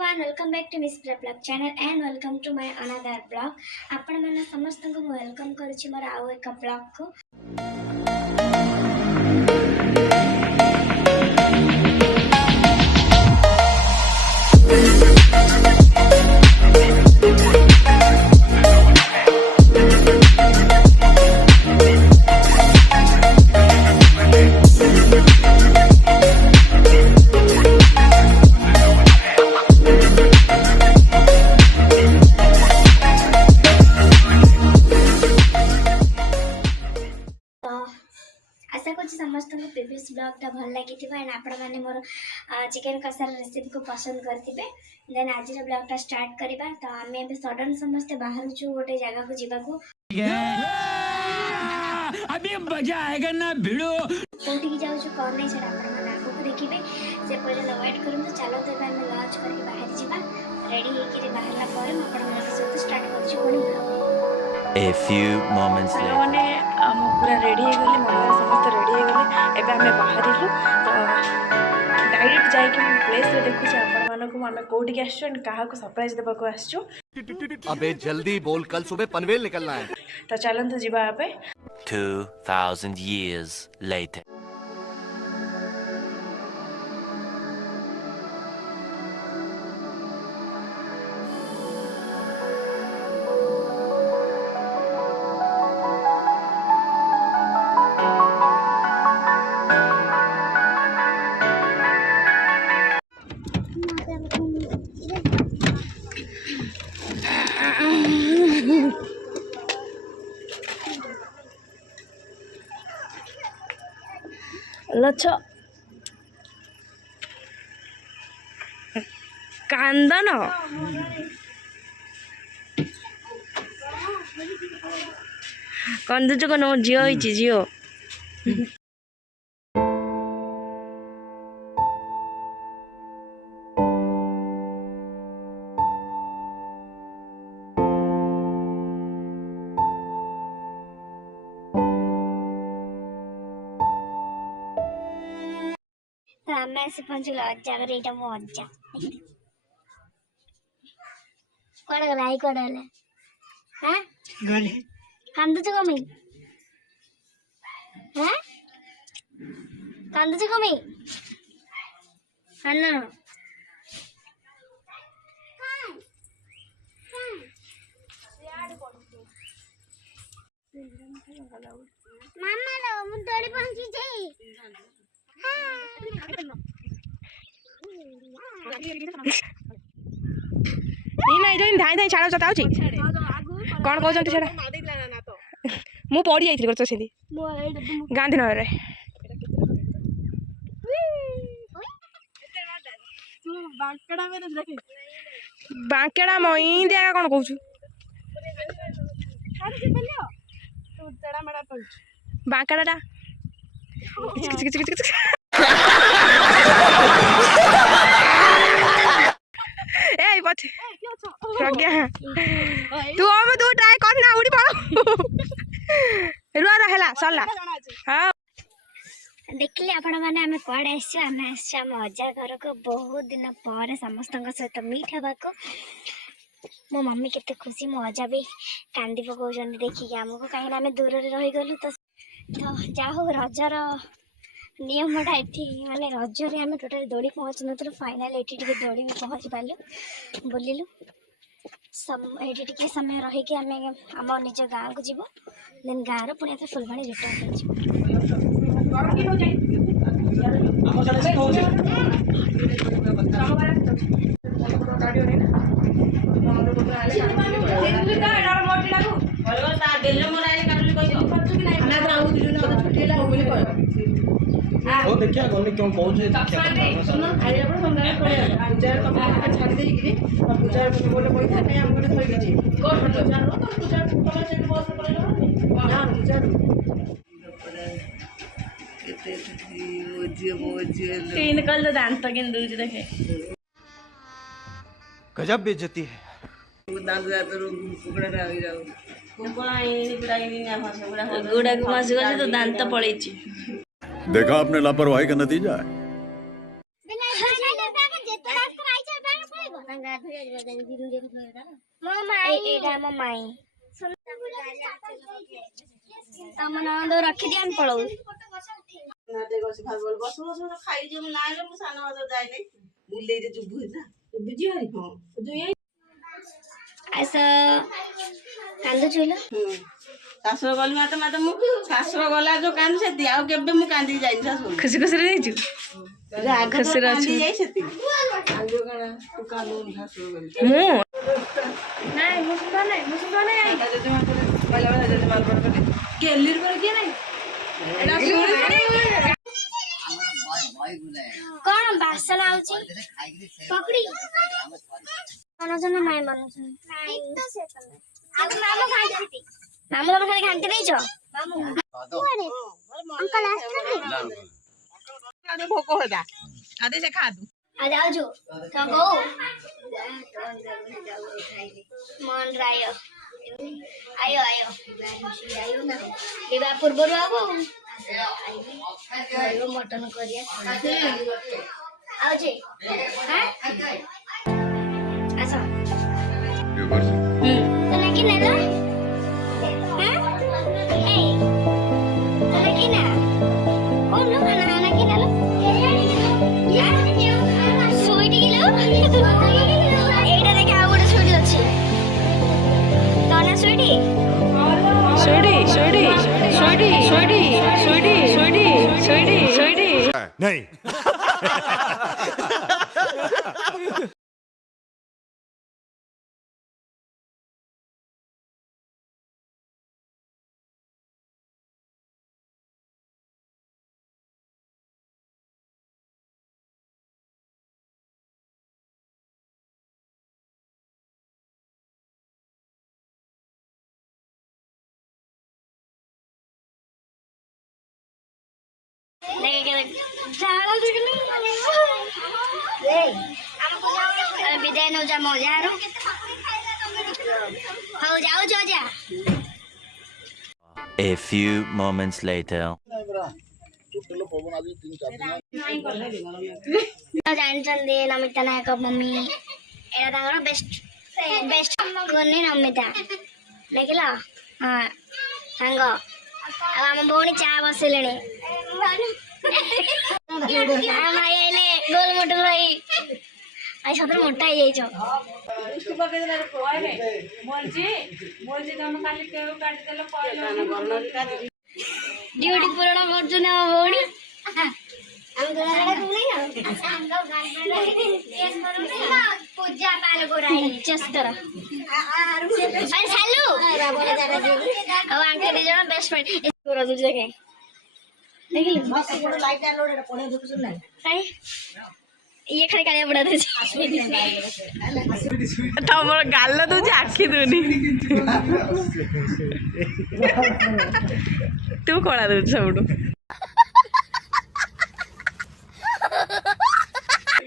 everyone, welcome back to 𝗀𝗵𝘂𝘀 channel and welcome to my another blog. आपण मन समस्त को वेलकम करूची मोर आउ एक ब्लॉग को। आशा कर समस्त को प्रीवियस ब्लॉगटा भल लगी एंड आपण मैंने मोर चिकन कसार रेसिपी को पसंद करथिबे। देन आज ब्लॉगटा स्टार्ट करबा। तो आम ए सडन समस्त बाहर छु गोटे जगह को जीवा को अभी मजा आएगा ना भिड़ो कोठी की जाउ छु कोन नै छडा आपण मन आगो को देखिबे से पहिले वेट करू। तो चलो तो हम लॉन्च करके बाहर जीवा। रेडी हे कि बाहरला पर आपण मन के साथ स्टार्ट कर छु कोन blog. A few moments later. मैंने पूरा रेडी हो गली मम्मी समस्त रेडी हो गले एबे हमें बाहर तो डायरेक्ट जाके प्लेस रे देखु छी आपण मानको हमें कोठी के आछो एंड कहा को सरप्राइज देबा को आछो। अबे जल्दी बोल, कल सुबह पनवेल निकलना है। तो चलन तो जीवा पे 2000 years later. लच्छो कांदन कंदुच कौन झील होती झील तो आम आसी पहुँचल अजा घर यहाँ मो अजा कौन गला आई कौन है हाँ गले कांदुच कमी हाँ कांदुच कमी कांदन मामा लो मुझे तोड़ी पहुंची जाई धाई धाई छाड़ चताऊँ कौन कहते छाड़ मु पड़ी जाइए गांधीनगर बांकेड़ा मई दिया कौन कहूँ बांकेड़ा ए पछे प्रज्ञा तू अब तू ट्राई कर ना उड़ी पड़ो रुआ रहला सरला हां देखले आपण माने हमें कोड आछे हमें आछे हम अजा घर को बहुत दिन पर समस्त सहित मीट हवा को मो मम्मी केते खुशी मो अजा भी कांदी पकाउछन देखि हमको कहीं आम दूर रे रही गलु। तो जा हो रजर नियमटा ये माने रजरे आम टोटाल दौड़ी पहुँच नु फाइनाल ये दौड़ी भी पहुँच पालु बुलिलु ये समय रहीकि आम आम निज गाँव को जीव देन गाँव पुणी फुलवाणी रिटर्न ओ देखिया गने क्यों कहू जे सुनो खाइया पर संगे पूजा छाड़ी दे कि पूजा बोले पैसा नहीं हम को थई दी कोन पूजा रो तो पूजा तुम्हारे से बस करे ना पूजा केते मोजी तीन कल दांत किन दूज देखे गजब बेइज्जती है। दांत जा तो कुकड़ा रा हो जाओ कुकड़ा इन गुड़ाई ना फस गुड़ा को मास गले तो दांत पड़ेची देखा आपने लापरवाही का नतीजा है। ଏଇଟା ଆମ ମାଇଁ ଆମ ନଣନ୍ଦ ରଖିଦିଅ ଆମେ ପଳଉ। ଆସ କାନ୍ଦୁଛୁ ଲୋ? ଶାଶୁର ଗଲି ମାତେ ମୁଁ ଶାଶୁର ଗଲା ଯୋଉ କାନ୍ଦି ସେତି ଆଉ କେବେ ମୁଁ କାନ୍ଦିକି ଯାଇନି ଶାଶୁର। ଖୁସି ଖୁସିରେ ଯାଇଛୁ? ଖୁସିରେ ଅଛୁ? ମୁଁ ନାଇଁ ମୁଁ ସୁନ୍ଦର ନାଇଁ ଗେଲିର ପରେ କିଏ ନାଇଁ କଣ ବାସନ ଆଉଛି ପକଡ଼ି ମନୋଜନ ମାଇଁ ମନୋଜନ ମାମୁଁ ବାବା ଖାଲି ଘାଣ୍ଟି ଦେଇଛ ଭୋକ ହେତା ଆଦେ ସେ ଖାଦୁ ଆଉ ଯାଉଛୁ କଣ କହୁ ମନ ରାୟ ଆୟ ବିବାହ ପୂର୍ବରୁ ହବ ମଟନ କରିବା ଆଉଛି ଆସ ତମେ କି ନେଲ ତମେ କି ନା କଣ ନା କି ନେଲ ସୁଇଟି କିଲୋ ଏଇଟା ଦେଖେ ଆଉ ଗୋଟେ ସୁଇଟି ଅଛି ତ ନା ସୁଇଟି नहीं ବିଦାୟ ନଉଛ ମୋ ଅଜାରୁ ହଉ ଯାଉଛ ଅଜା। A few moments later. ଜାଣିଛନ୍ତି ନମିତା ନାୟକ ମମି ଏଇଟା ତାଙ୍କର ବେଷ୍ଟ କୁନି ନମିତା ଦେଖିଲ ହଁ ସାଙ୍ଗ ଆଉ ଆମ ଭଉଣୀ ଚା ବସିଲେଣି ଭାଇ ଆଇଲେ ଗୋଲ ମୋଟର ଭାଇ ଭାଇ ସତରେ ମୋଟା ହେଇଯାଇଛ ଡ୍ୟୁଟି ପୂରଣ କରୁଛୁ ନା ମୋ ଭଉଣୀ ପୂଜା ପାଲ କରା ଚେଷ୍ଟା ସାଲୁ ଆଉ ଆଙ୍କେ ଦି ଜଣ ବେଷ୍ଟ ଫ୍ରେଣ୍ଡ ଦେଖେ ଦେଖିଲୁ ଇଏ ଖାଲି କାଳିଆ ବୁଢା ଦଉଛି ତମର ଗାଲ ଦଉଛି ଆଖି ଦଉନି ତୁ କଳା ଦଉଛୁ ସବୁଠୁ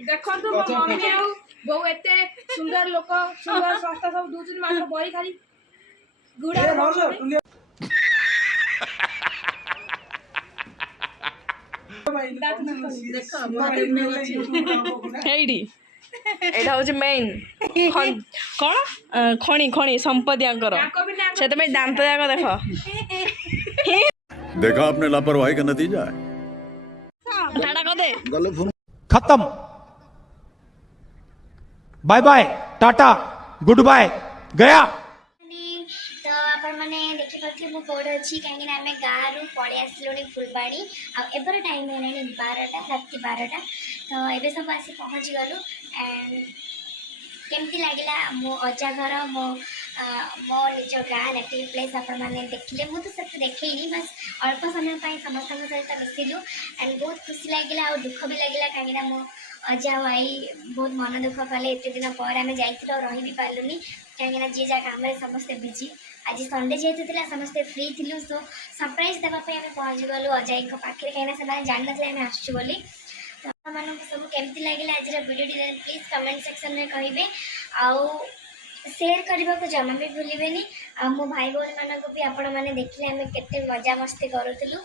ଦେଖନ୍ତୁ ମୋ ମମ୍ମି ଆଉ ବୋଉ ଏତେ ସୁନ୍ଦର ଲୋକ ସୁନ୍ଦର ସଂସ୍ଥା ସବୁ ଦଉଛନ୍ତି ମାତ୍ର ବହି ଖାଲି ଗୁଡା ହେଇଟି ଏଇଟା ହଉଛି ମେନ୍ କଣ ଖଣି ସମ୍ପତ୍ତିଆଙ୍କର ସେଥିପାଇଁ ଦାନ୍ତ ଯାକ ଦେଖ देखा आपने लापरवाही का नतीजा है ଟାଟା କଦେ खत्म bye bye tata goodbye गया ତ ଆପଣମାନେ ଦେଖିପାରୁଥିବେ ମୁଁ କେଉଁଠି ଅଛି କାହିଁକିନା ଆମେ ଗାଁରୁ ପଳେଇ ଆସିଲୁଣି ଫୁଲବାଣୀ ଆଉ ଏବେର ଟାଇମ୍ ହେଲାଣି 12ଟା ରାତି 12ଟା ତ ଏବେ ସବୁ ଆସି ପହଞ୍ଚିଗଲୁ ଆଣ୍ଡ କେମିତି ଲାଗିଲା ମୋ ଅଜା ଘର ମୋ ନିଜ ଗାଁ ନେଟିଭ୍ ପ୍ଲେସ୍ ଆପଣମାନେ ଦେଖିଲେ ମୁଁ ତ ସେତେ ଦେଖେଇନି ବାସ୍ ଅଳ୍ପ ସମୟ ପାଇଁ ସମସ୍ତଙ୍କ ସହିତ ମିଶିଲୁ ଆଣ୍ଡ ବହୁତ ଖୁସି ଲାଗିଲା ଆଉ ଦୁଃଖ ବି ଲାଗିଲା କାହିଁକିନା ମୋ ଅଜା ଆଉ ଆଈ ବହୁତ ମନ ଦୁଃଖ କଲେ ଏତେ ଦିନ ପରେ ଆମେ ଯାଇଥିଲୁ ଆଉ ରହି ବି ପାରିଲୁନି କାହିଁକିନା ଯିଏ ଯାହା କାମରେ ସମସ୍ତେ ବିଜି ଆଜି ସଣ୍ଡେ ଯେହେତୁ ଥିଲା ସମସ୍ତେ ଫ୍ରି ଥିଲୁ ସୋ ସରପ୍ରାଇଜ୍ ଦେବା ପାଇଁ ଆମେ ପହଞ୍ଚିଗଲୁ ଅଜାଇଙ୍କ ପାଖରେ କାହିଁକିନା ସେମାନେ ଜାଣିନଥିଲେ ଆମେ ଆସୁଛୁ ବୋଲି ତ ଆପଣମାନଙ୍କୁ ସବୁ କେମିତି ଲାଗିଲା ଆଜିର ଭିଡ଼ିଓଟି ପ୍ଲିଜ୍ କମେଣ୍ଟ ସେକ୍ସନରେ କହିବେ ଆଉ ସେୟାର କରିବାକୁ ଜମା ବି ଭୁଲିବେନି ଆଉ ମୋ ଭାଇ ଭଉଣୀମାନଙ୍କୁ ବି ଆପଣମାନେ ଦେଖିଲେ ଆମେ କେତେ ମଜାମସ୍ତି କରୁଥିଲୁ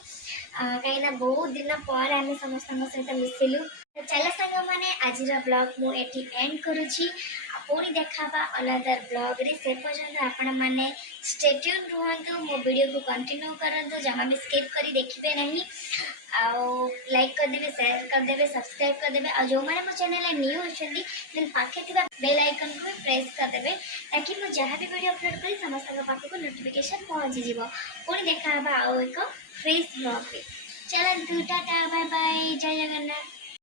କାହିଁକିନା ବହୁତ ଦିନ ପରେ ଆମେ ସମସ୍ତଙ୍କ ସହିତ ମିଶିଲୁ ଚାଲ ସାଙ୍ଗମାନେ ଆଜିର ବ୍ଲଗ୍ ମୁଁ ଏଠି ଏଣ୍ଡ କରୁଛି पुणी देखा अनदर ब्लॉग रे से पर्यंत आपण मैंने स्टे ट्यून रुहतु मो वीडियो को कंटिन्यू करंतु जमा भी स्किप करी देखिबे नहीं आउ लाइक कर देबे शेयर कर देबे सब्सक्राइब कर देबे आ जो माने मो चैनल न्यू होछंदी देन पाखे थिबा बेल आइकन को प्रेस कर देबे ताकि मो जहाँ भी वीडियो अपलोड करी समस्त पाख को नोटिफिकेशन पहुंची जीवो पुणी देखा आउ एक फ्रेश ब्लॉग रे चलंतु टाटा बाय बाय जय जगन्नाथ।